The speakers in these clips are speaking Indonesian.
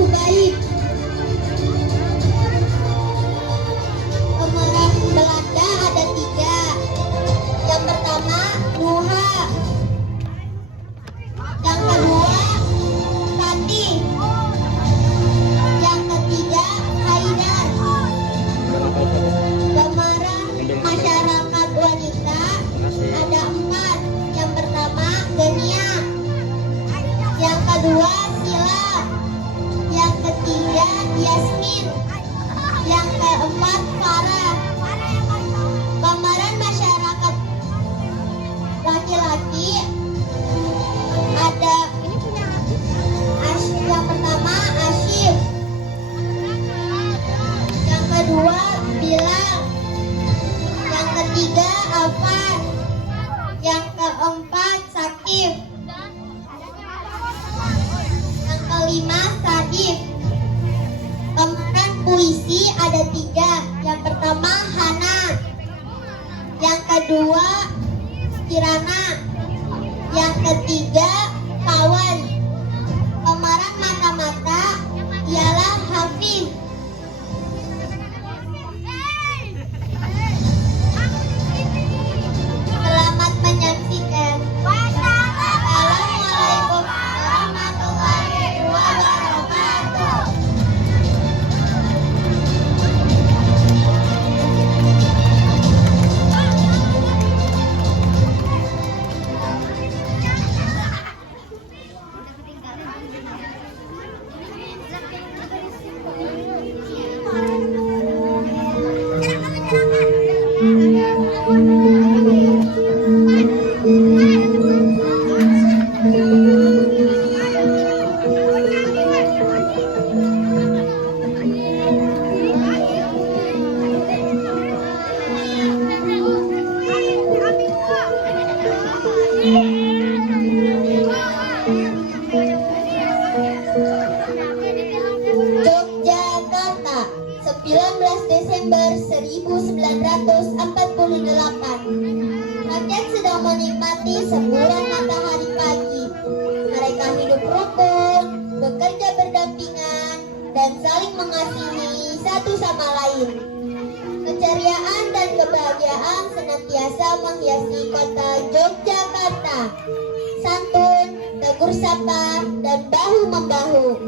Hubaib. Pemeran Belanda ada 3. Yang pertama Nuha, yang kedua Fatih, yang ketiga Haidar. Pemeran masyarakat wanita ada 4. Yang pertama Genia, yang kedua Sila, yang ketiga Yasmin, yang keempat Farah. Pemeran masyarakat laki-laki ada yang pertama Asyif, yang kedua Bilal, yang ketiga Afan, yang keempat Sakif, yang kelima Sadif. Pemeran puisi ada 3. Yang pertama Hana, yang kedua Kirana, yang ketiga Kawan. Pemeran mata-mata ialah Hafiz. Selamat menyaksikan. Assalamualaikum warahmatullahi wabarakatuh. Yogyakarta, 19 Desember 1948. Rakyat sedang menikmati semburan matahari pagi. Mereka hidup rukun, bekerja berdampingan, dan saling mengasihi satu sama lain. Keceriaan dan kebahagiaan senantiasa menghiasi kota Yogyakarta. Santun, tegur sapa, dan bahu-membahu.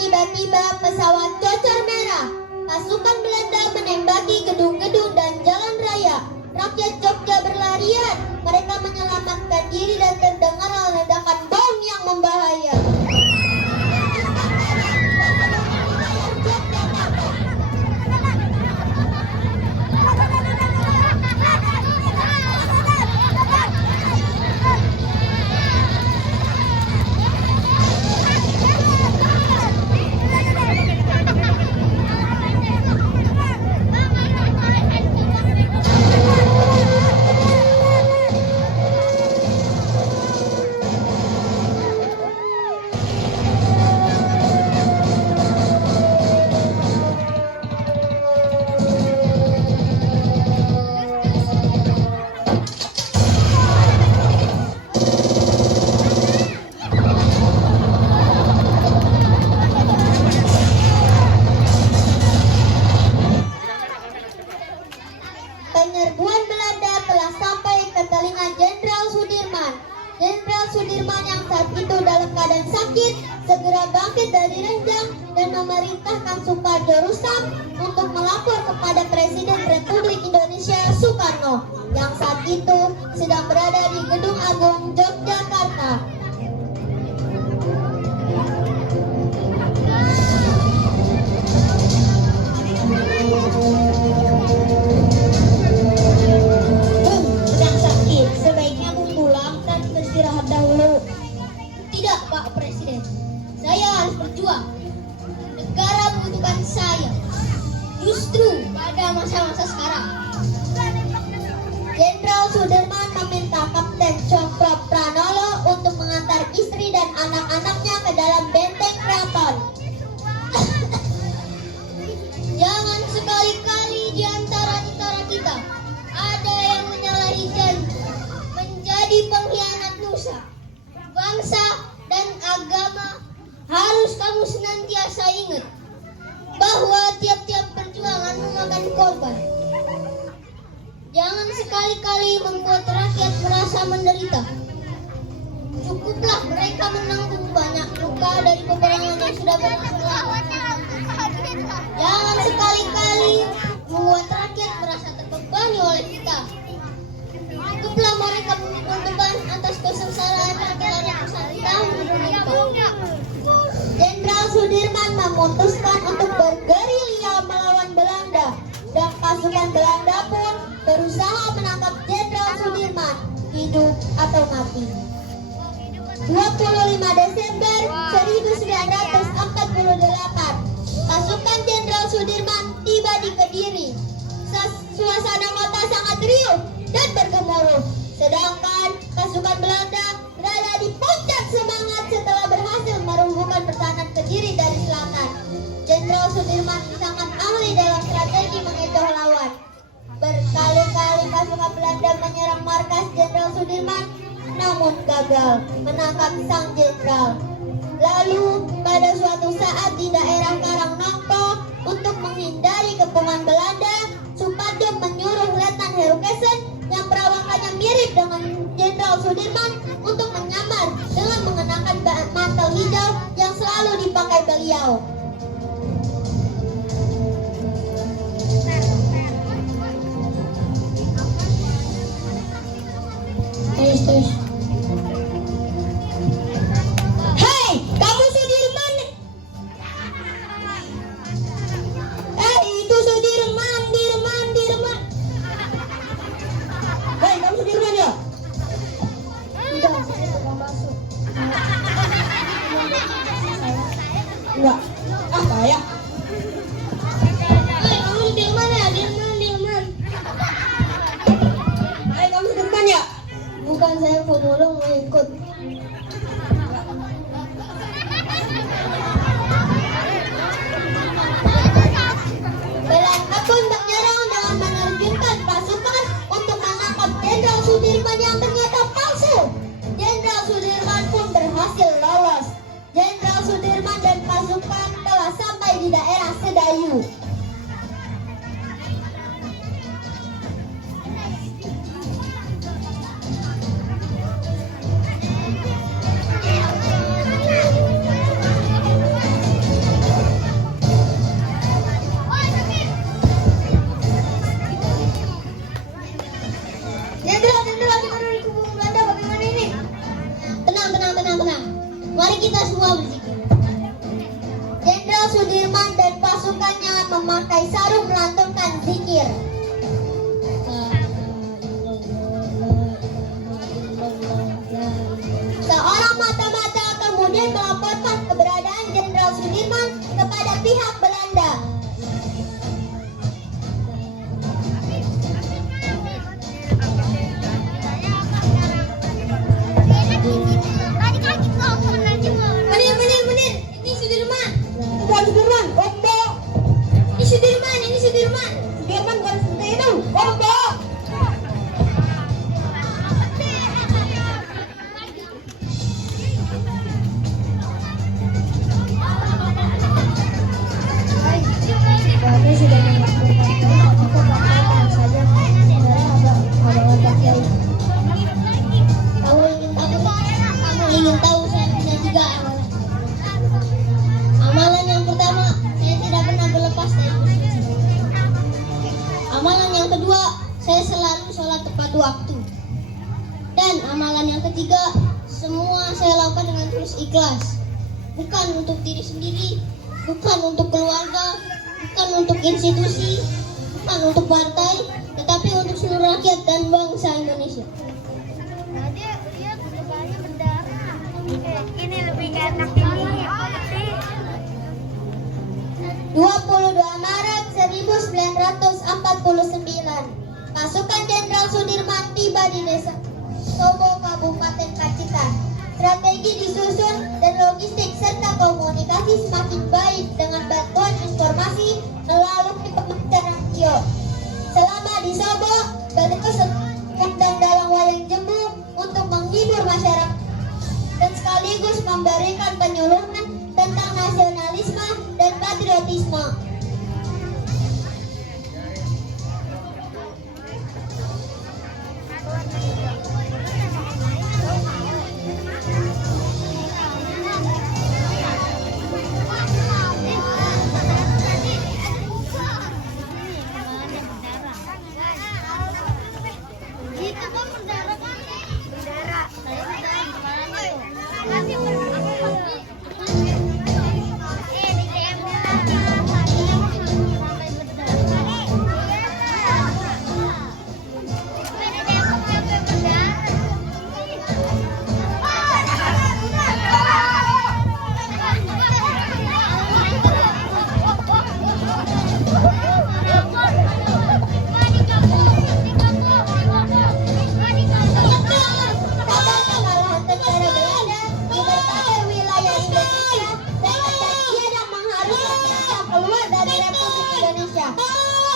Tiba-tiba pesawat cocor merah. Pasukan Belanda menembaki gedung-gedung dan jalan raya. Rakyat Jogja berlarian. Mereka menyelamatkan diri dan terdengar ledakan bom yang membahaya. Penyerbuan Belanda telah sampai ke telinga Jenderal Sudirman. Jenderal Sudirman yang saat itu dalam keadaan sakit segera bangkit dari ranjang dan memerintahkan Suparjo Rustam untuk melapor kepada Presiden Republik Indonesia Soekarno yang saat itu sedang berada di Gedung Agung Jakarta. istirahat dahulu. Tidak, Pak Presiden. Saya harus berjuang. Negara membutuhkan saya. Justru pada masa-masa sekarang. Jenderal Sudirman meminta Kapten Cokro Pranolo untuk mengantar istri dan anak-anaknya ke dalam benteng keraton. Jangan sekali-kali di antara kita ada yang menyalahi janji, menjadi pengkhianat nusa, bangsa, dan agama. Harus kamu senantiasa ingat bahwa tiap-tiap perjuangan memakan korban. Jangan sekali-kali membuat rakyat merasa menderita. Cukuplah mereka menanggung banyak luka dari peperangan yang sudah berlangsung lama. Jangan sekali-kali membuat rakyat merasa terbebani oleh kita. Cukuplah mereka memikul beban atas kesengsaraan rakyat ratusan tahun mereka. Jenderal Sudirman memutuskan untuk bergerilya melawan Belanda, dan pasukan Belanda pun berusaha menangkap Jenderal Sudirman, hidup atau mati. 25 Desember 1948, pasukan Jenderal Sudirman tiba di Kediri. Suasana kota sangat riuh dan bergemuruh, sedangkan pasukan Belanda berada di puncak semangat setelah berhasil meruntuhkan pertahanan Kediri dari selatan. Jenderal Sudirman sangat ahli dalam strategi mengecoh lawan. Berkali-kali pasukan Belanda menyerang markas Jenderal Sudirman, namun gagal menangkap sang jenderal. Lalu pada suatu saat di daerah Karangnangko, untuk menghindari kepungan Belanda, Suparjo menyuruh Letnan Herukesen yang perawakannya mirip dengan Jenderal Sudirman untuk menyamar dengan mengenakan mantel hijau yang selalu dipakai beliau. Hei, kamu Sudirman! Itu Sudirman, Dirman. Hei, kamu Sudirman ya? Tidak, saya tidak masuk. Enggak. Saya. Hei, kamu Sudirman ya? Dirman. Hei, kamu Sudirman ya? Bukan, saya pemulung mau ikut. Belanda pun menyerang dengan menerjunkan pasukan untuk menangkap Jenderal Sudirman yang ternyata palsu. Jenderal Sudirman pun berhasil lolos. Jenderal Sudirman dan pasukan telah sampai di daerah Sedayu. Jenderal, sekarang di kubu Belanda bagaimana ini? Tenang. Mari kita semua berzikir. Jenderal Sudirman dan pasukannya memakai sarung melantunkan zikir. Seorang mata-mata kemudian melaporkan keberadaan Jenderal Sudirman kepada pihak Belanda. Menir, ini Sudirman. Bukan Sudirman, Ombo. Ini Sudirman. Sudirman bukan seperti itu, Ombo. Kami sudah melakukan kebanyakan saja ada kiai. Kamu ingin tahu saya punya 3 amalan. Amalan yang pertama, saya tidak pernah berlepas dari bersuci. Amalan yang kedua, saya selalu sholat tepat waktu. Dan amalan yang ketiga, semua saya lakukan dengan tulus ikhlas. Bukan untuk diri sendiri, bukan untuk keluarga, bukan untuk institusi, bukan untuk partai, tetapi untuk seluruh rakyat dan bangsa Indonesia. Pasukan Jenderal Sudirman tiba di Desa Sobo, Kabupaten Pacitan. Strategi disusun dan logistik serta komunikasi semakin baik dengan bantuan informasi melalui pemasaran radio. Selama di Sobo, Balikus dan dalang wayang jembu untuk menghibur masyarakat dan sekaligus memberikan penyuluhan tentang nasionalisme dan patriotisme.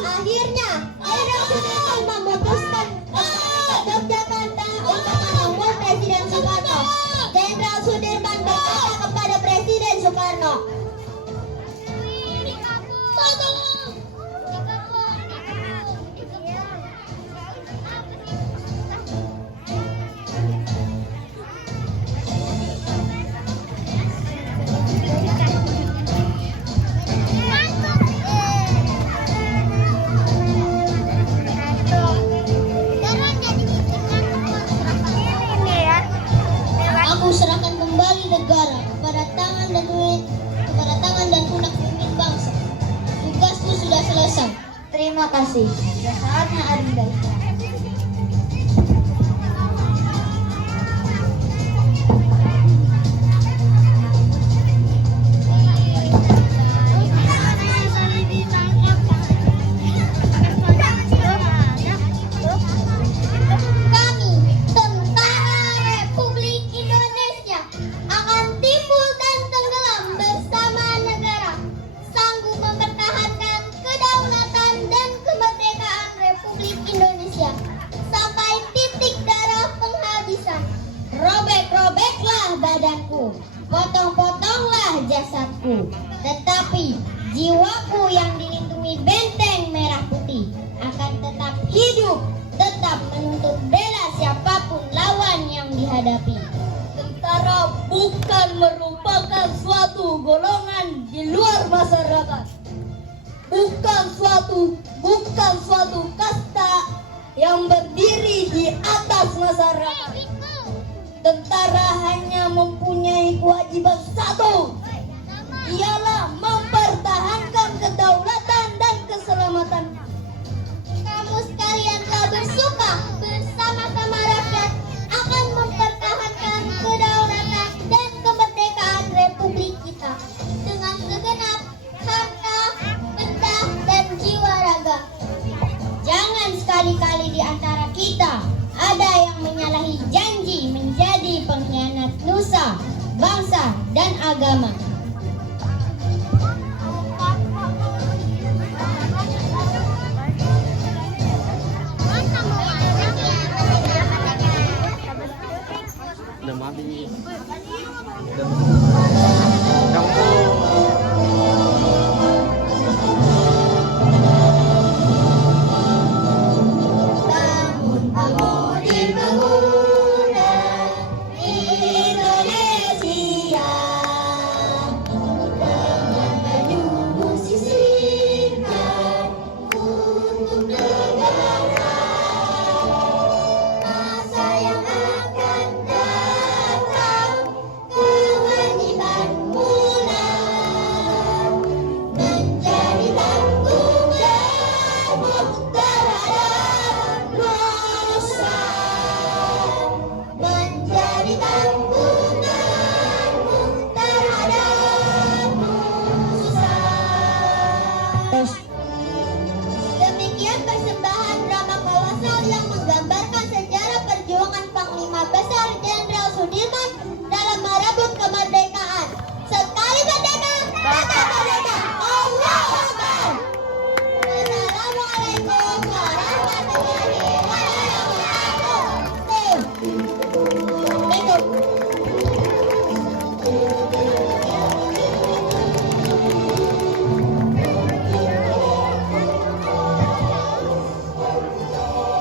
Akhirnya, Jenderal Sudirman memutuskan Yogyakarta untuk menemui Presiden Soekarno. Jenderal Sudirman berkata kepada Presiden Soekarno, serahkan kembali negara kepada tangan dan pundak pemimpin bangsa. Tugasku sudah selesai. Terima kasih. Sudah saatnya Arinda. Badanku, potong-potonglah jasadku, tetapi jiwaku yang dilindungi benteng merah putih akan tetap hidup, tetap menuntut bela siapapun lawan yang dihadapi. Tentara bukan merupakan suatu golongan di luar masyarakat, bukan suatu kasta yang berdiri di atas masyarakat. Tentara hanya mempunyai kewajiban satu, ialah mempertahankan kedaulatan dan keselamatan. Kamu sekalian telah bersuka bersama-sama rakyat akan mempertahankan kedaulatan dan kemerdekaan Republik kita dengan segenap harta, benda, dan jiwa raga. Jangan sekali-kali di antara kita ada yang menyalahi janji menjadi pengkhianat nusa, bangsa, dan agama. Udah mati. Udah.